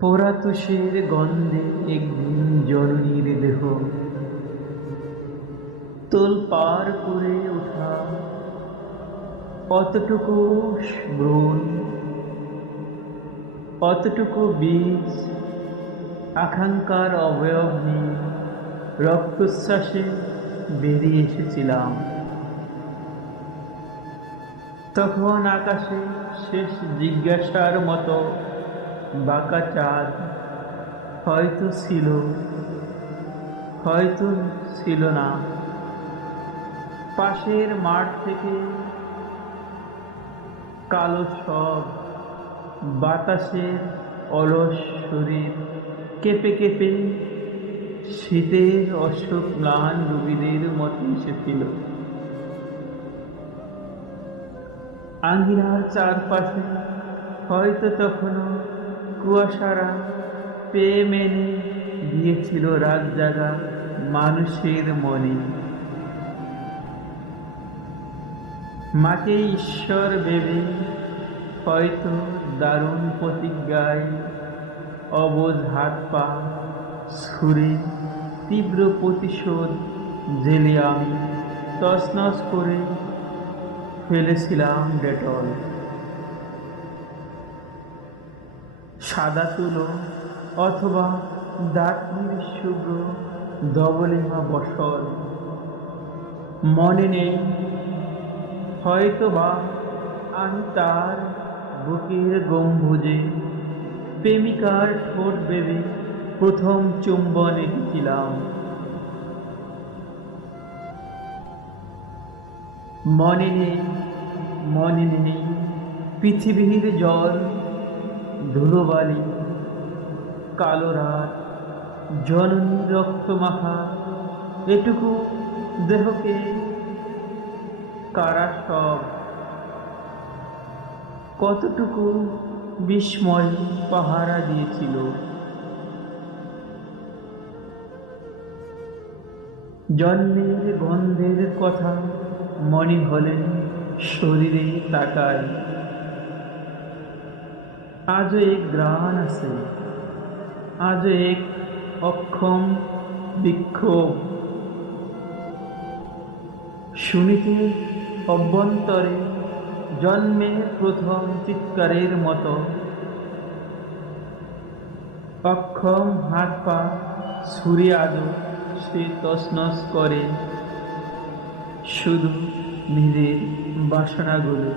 পোড়া তুষের গন্ধে একদিন জননীর দেহ তোলপাড় করে ওঠা, অতটুকু ভ্রূণ, অতটুকু বীজ, আকাঙ্ক্ষার অবয়ব নিয়ে রক্তশ্বাসে বেরিয়ে এসেছিলাম। তখন আকাশে শেষ জিজ্ঞাসার মতো বাঁকা চাঁদ হয়তো ছিল, হয়তো ছিল না। পাশের মাঠ থেকে কালো সব বাতাসের অলস শরীর কেঁপে কেঁপে শীতের অশোক ম্লান রবিদের মতো এসেছিল। আঙ্গিনার চারপাশে হয়তো তখনও কুয়াশারা পেয়ে মেনে দিয়েছিল রাত জাগা মানুষের মনে। মাকে ঈশ্বর ভেবে হয়তো দারুণ প্রতিজ্ঞায় অবুঝ হাত পা ছুঁড়ে তীব্র প্রতিশোধ জেলে আমি তছনছ করে ফেলেছিলাম ডেটল। সাদা তুলো অথবা দাঁতির শুভ্র ধবলিমা বসল মনে নেই, হয়তোবা আমি তার বুকের গম্বুজে প্রেমিকার ঠোঁট বেবে প্রথম চুম্বন এঁকেছিলাম। মনে নেই, মনে নেই পৃথিবীর জল, ধুলোবালি, কালো রাত, জননী রক্তমাখা এটুকু দেহকে কারা সব কতটুকু বিস্ময় পাহারা দিয়েছিল। জন্মের গন্ধের কথা মনে হলে শরীরে তাকায়। আজও এক গ্রাণ আছে, আজও এক অক্ষম বিক্ষোভ শুনিতে অভ্যন্তরে জন্মের প্রথম চিৎকারের মতো। অক্ষম হাত পা ছুঁড়ে আজও সে তছনছ করে শুধু নিজের বাসনাগুলো।